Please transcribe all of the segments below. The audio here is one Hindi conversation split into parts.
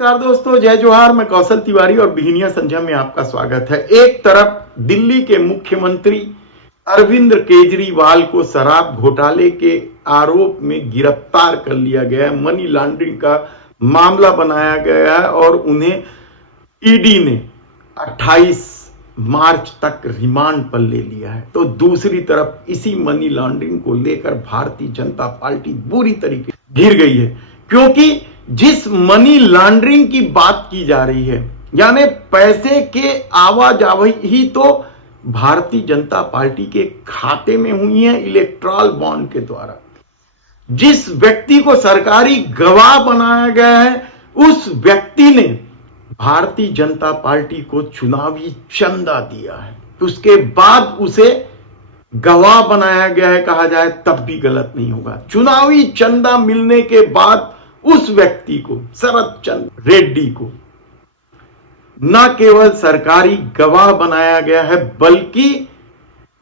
नमस्कार दोस्तों, जय जोहार। मैं कौशल तिवारी और बिहनिया संध्या में आपका स्वागत है। एक तरफ दिल्ली के मुख्यमंत्री अरविंद केजरीवाल को शराब घोटाले के आरोप में गिरफ्तार कर लिया गया है, मनी लॉन्ड्रिंग का मामला बनाया गया है और उन्हें ईडी ने 28 मार्च तक रिमांड पर ले लिया है। तो दूसरी तरफ इसी मनी लॉन्ड्रिंग को लेकर भारतीय जनता पार्टी बुरी तरीके से घिर गई है, क्योंकि जिस मनी लॉन्ड्रिंग की बात की जा रही है, यानी पैसे के आवाजाही तो भारतीय जनता पार्टी के खाते में हुई है इलेक्ट्रल बॉन्ड के द्वारा। जिस व्यक्ति को सरकारी गवाह बनाया गया है, उस व्यक्ति ने भारतीय जनता पार्टी को चुनावी चंदा दिया है, उसके बाद उसे गवाह बनाया गया है कहा जाए तब भी गलत नहीं होगा। चुनावी चंदा मिलने के बाद उस व्यक्ति को, शरद चंद्र रेड्डी को, न केवल सरकारी गवाह बनाया गया है बल्कि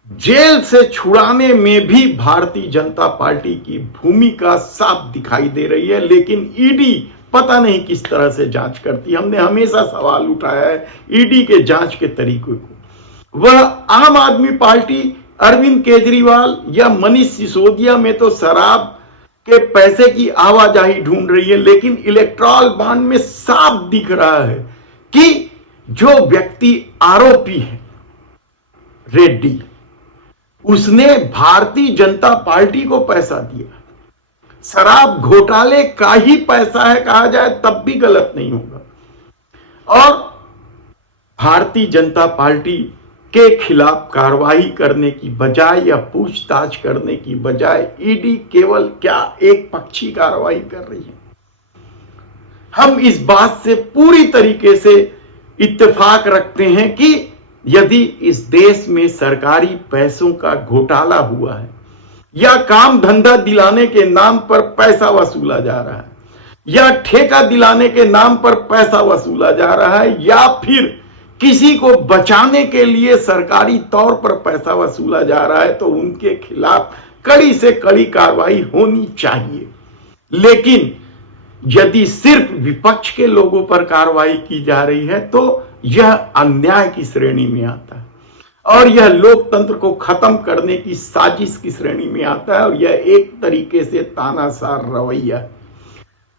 जेल से छुड़ाने में भी भारतीय जनता पार्टी की भूमिका साफ दिखाई दे रही है। लेकिन ईडी पता नहीं किस तरह से जांच करती है। हमने हमेशा सवाल उठाया है ईडी के जांच के तरीकों को। वह आम आदमी पार्टी अरविंद केजरीवाल या मनीष सिसोदिया में तो शराब के पैसे की आवाजाही ढूंढ रही है, लेकिन इलेक्ट्रल बॉन्ड में साफ दिख रहा है कि जो व्यक्ति आरोपी है रेड्डी, उसने भारतीय जनता पार्टी को पैसा दिया। शराब घोटाले का ही पैसा है कहा जाए तब भी गलत नहीं होगा। और भारतीय जनता पार्टी के खिलाफ कार्रवाई करने की बजाय या पूछताछ करने की बजाय ईडी केवल क्या एक पक्षी कार्रवाई कर रही है। हम इस बात से पूरी तरीके से इत्तेफाक रखते हैं कि यदि इस देश में सरकारी पैसों का घोटाला हुआ है या काम धंधा दिलाने के नाम पर पैसा वसूला जा रहा है या ठेका दिलाने के नाम पर पैसा वसूला जा रहा है या फिर किसी को बचाने के लिए सरकारी तौर पर पैसा वसूला जा रहा है, तो उनके खिलाफ कड़ी से कड़ी कार्रवाई होनी चाहिए। लेकिन यदि सिर्फ विपक्ष के लोगों पर कार्रवाई की जा रही है तो यह अन्याय की श्रेणी में आता है और यह लोकतंत्र को खत्म करने की साजिश की श्रेणी में आता है और यह एक तरीके से तानाशाह रवैया है।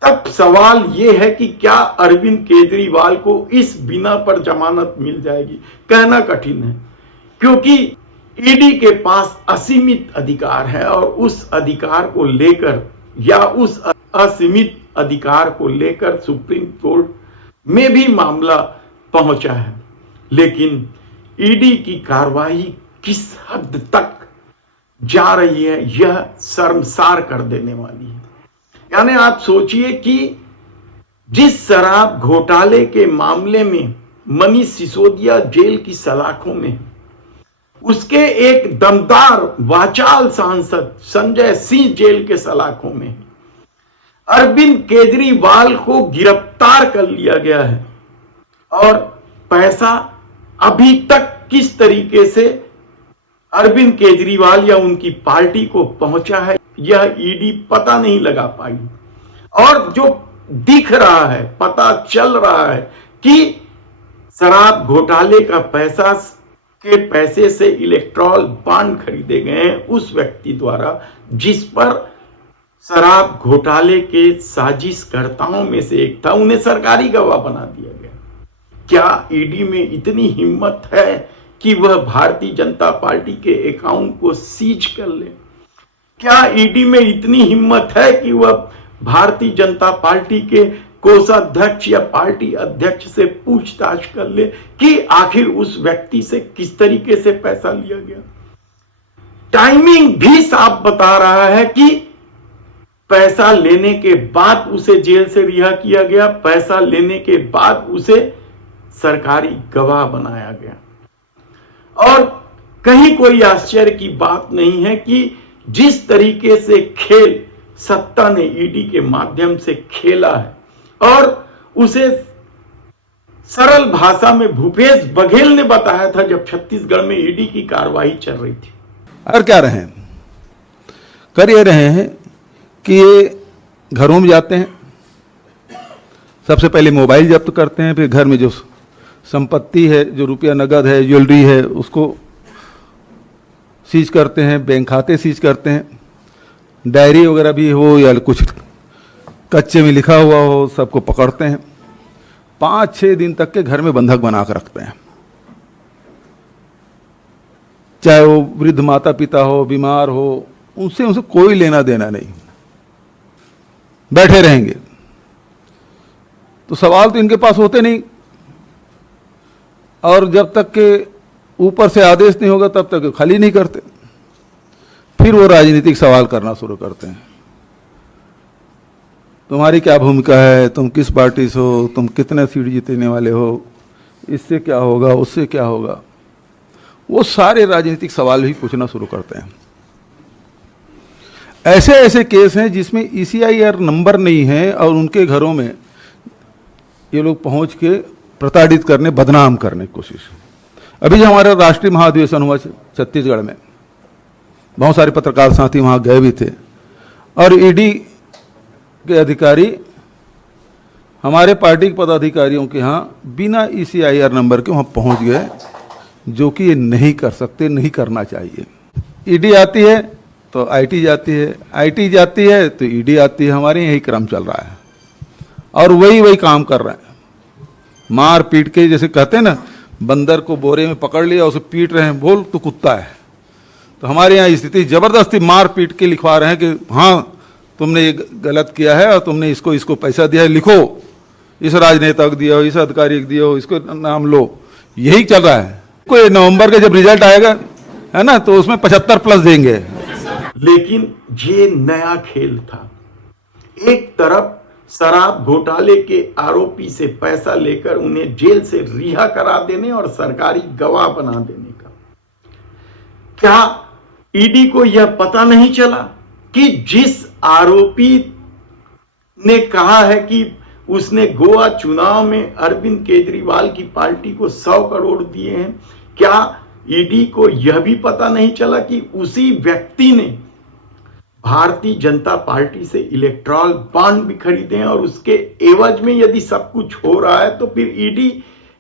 तब सवाल यह है कि क्या अरविंद केजरीवाल को इस बिना पर जमानत मिल जाएगी? कहना कठिन है, क्योंकि ईडी के पास असीमित अधिकार है और उस अधिकार को लेकर या उस असीमित अधिकार को लेकर सुप्रीम कोर्ट में भी मामला पहुंचा है। लेकिन ईडी की कार्रवाई किस हद तक जा रही है, यह शर्मसार कर देने वाली है। यानी आप सोचिए कि जिस शराब घोटाले के मामले में मनीष सिसोदिया जेल की सलाखों में, उसके एक दमदार वाचाल सांसद संजय सिंह जेल के सलाखों में, अरविंद केजरीवाल को गिरफ्तार कर लिया गया है और पैसा अभी तक किस तरीके से अरविंद केजरीवाल या उनकी पार्टी को पहुंचा है, यह ईडी पता नहीं लगा पाई। और जो दिख रहा है, पता चल रहा है कि शराब घोटाले का पैसे से इलेक्ट्रल बॉन्ड खरीदे गए हैं उस व्यक्ति द्वारा जिस पर शराब घोटाले के साजिशकर्ताओं में से एक था, उन्हें सरकारी गवाह बना दिया गया। क्या ईडी में इतनी हिम्मत है कि वह भारतीय जनता पार्टी के अकाउंट को सीज कर ले? क्या ईडी में इतनी हिम्मत है कि वह भारतीय जनता पार्टी के कोषाध्यक्ष या पार्टी अध्यक्ष से पूछताछ कर ले कि आखिर उस व्यक्ति से किस तरीके से पैसा लिया गया? टाइमिंग भी साफ बता रहा है कि पैसा लेने के बाद उसे जेल से रिहा किया गया, पैसा लेने के बाद उसे सरकारी गवाह बनाया गया। और कहीं कोई आश्चर्य की बात नहीं है कि जिस तरीके से खेल सत्ता ने ईडी के माध्यम से खेला है और उसे सरल भाषा में भूपेश बघेल ने बताया था जब छत्तीसगढ़ में ईडी की कार्रवाई चल रही थी। और क्या रहे हैं, कर ये रहे हैं कि ये घरों में जाते हैं, सबसे पहले मोबाइल जब्त करते हैं, फिर घर में जो संपत्ति है, जो रुपया नगद है, ज्वेलरी है, उसको सीज करते हैं, बैंक खाते सीज करते हैं, डायरी वगैरह भी हो या कुछ कच्चे में लिखा हुआ हो, सबको पकड़ते हैं। 5-6 दिन तक के घर में बंधक बना कर रखते हैं। चाहे वो वृद्ध माता पिता हो, बीमार हो, उनसे कोई लेना देना नहीं, बैठे रहेंगे। तो सवाल तो इनके पास होते नहीं, और जब तक के ऊपर से आदेश नहीं होगा तब तक खाली नहीं करते। फिर वो राजनीतिक सवाल करना शुरू करते हैं, तुम्हारी क्या भूमिका है, तुम किस पार्टी से हो, तुम कितने सीट जीतने वाले हो, इससे क्या होगा, उससे क्या होगा। वो सारे राजनीतिक सवाल भी पूछना शुरू करते हैं। ऐसे ऐसे केस हैं जिसमें ECIR नंबर नहीं है और उनके घरों में ये लोग पहुंच के प्रताड़ित करने, बदनाम करने की कोशिश। अभी जो हमारा राष्ट्रीय महाधिवेशन हुआ छत्तीसगढ़ में, बहुत सारे पत्रकार साथी वहां गए भी थे, और ED के अधिकारी हमारे पार्टी के पदाधिकारियों के यहाँ बिना ECIR नंबर के वहाँ पहुँच गए, जो कि ये नहीं कर सकते, नहीं करना चाहिए। ED आती है तो IT जाती है, IT जाती है तो ED आती है। हमारे यही क्रम चल रहा है और वही काम कर रहे हैं। मार पीट के, जैसे कहते हैं ना, बंदर को बोरे में पकड़ लिया, उसे पीट रहे हैं, बोल तो कुत्ता है। तो हमारे यहाँ स्थिति जबरदस्ती मार पीट के लिखवा रहे हैं कि हाँ तुमने ये गलत किया है और तुमने इसको पैसा दिया है, लिखो, इस राजनेता को दिया हो, इस अधिकारी को दिया हो, इसको नाम लो। यही चल रहा है। कोई नवंबर का जब रिजल्ट आएगा, है ना, तो उसमें 75+ देंगे। लेकिन ये नया खेल था। एक तरफ शराब घोटाले के आरोपी से पैसा लेकर उन्हें जेल से रिहा करा देने और सरकारी गवाह बना देने का। क्या ईडी को यह पता नहीं चला कि जिस आरोपी ने कहा है कि उसने गोवा चुनाव में अरविंद केजरीवाल की पार्टी को 100 करोड़ दिए हैं, क्या ईडी को यह भी पता नहीं चला कि उसी व्यक्ति ने भारतीय जनता पार्टी से इलेक्ट्रॉल बॉन्ड भी खरीदे हैं, और उसके एवज में यदि सब कुछ हो रहा है तो फिर ईडी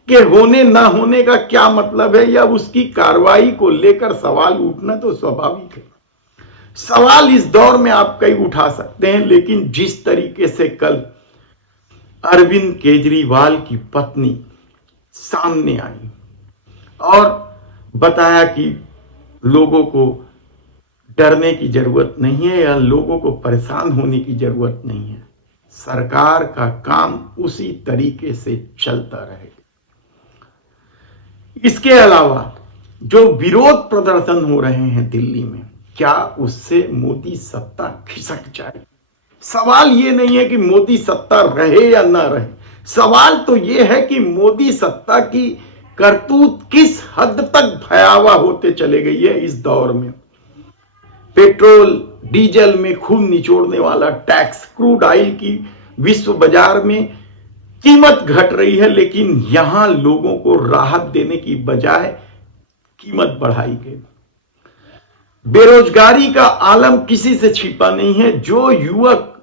के होने ना होने का क्या मतलब है, या उसकी कार्रवाई को लेकर सवाल उठना तो स्वाभाविक है। सवाल इस दौर में आप कई उठा सकते हैं, लेकिन जिस तरीके से कल अरविंद केजरीवाल की पत्नी सामने आई और बताया कि लोगों को डरने की जरूरत नहीं है या लोगों को परेशान होने की जरूरत नहीं है, सरकार का काम उसी तरीके से चलता रहेगा। इसके अलावा जो विरोध प्रदर्शन हो रहे हैं दिल्ली में, क्या उससे मोदी सत्ता खिसक जाए? सवाल ये नहीं है कि मोदी सत्ता रहे या ना रहे, सवाल तो ये है कि मोदी सत्ता की करतूत किस हद तक भयावह होते चले गई है इस दौर में। पेट्रोल डीजल में खून निचोड़ने वाला टैक्स, क्रूड ऑयल की विश्व बाजार में कीमत घट रही है, लेकिन यहां लोगों को राहत देने की बजाय कीमत बढ़ाई गई। बेरोजगारी का आलम किसी से छिपा नहीं है। जो युवक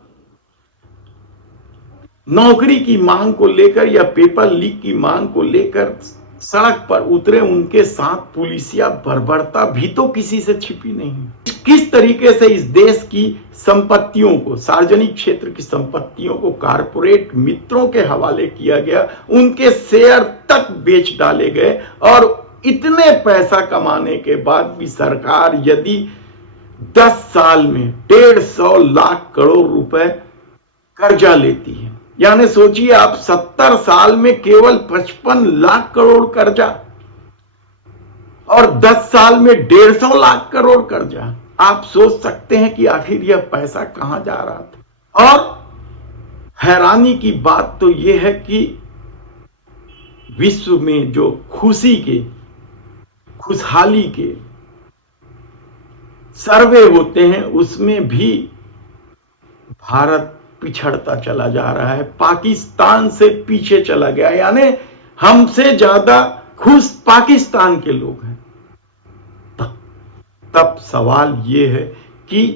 नौकरी की मांग को लेकर या पेपर लीक की मांग को लेकर सड़क पर उतरे, उनके साथ पुलिसिया बर्बरता भी तो किसी से छिपी नहीं। किस तरीके से इस देश की संपत्तियों को, सार्वजनिक क्षेत्र की संपत्तियों को कारपोरेट मित्रों के हवाले किया गया, उनके शेयर तक बेच डाले गए, और इतने पैसा कमाने के बाद भी सरकार यदि 10 साल में 150 लाख करोड़ रुपए कर्जा लेती है, यानी सोचिए आप 70 साल में केवल 55 लाख करोड़ कर्जा और 10 साल में 150 लाख करोड़ कर्जा, आप सोच सकते हैं कि आखिर यह पैसा कहां जा रहा था। और हैरानी की बात तो यह है कि विश्व में जो खुशी के, खुशहाली के सर्वे होते हैं, उसमें भी भारत पिछड़ता चला जा रहा है, पाकिस्तान से पीछे चला गया, यानी हमसे ज्यादा खुश पाकिस्तान के लोग हैं। तब सवाल यह है कि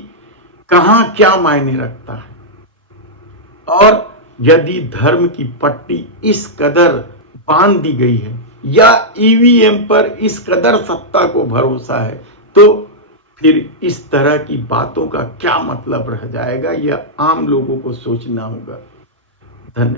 कहां क्या मायने रखता है। और यदि धर्म की पट्टी इस कदर बांध दी गई है या ईवीएम पर इस कदर सत्ता को भरोसा है, तो फिर इस तरह की बातों का क्या मतलब रह जाएगा, यह आम लोगों को सोचना होगा। धन्यवाद।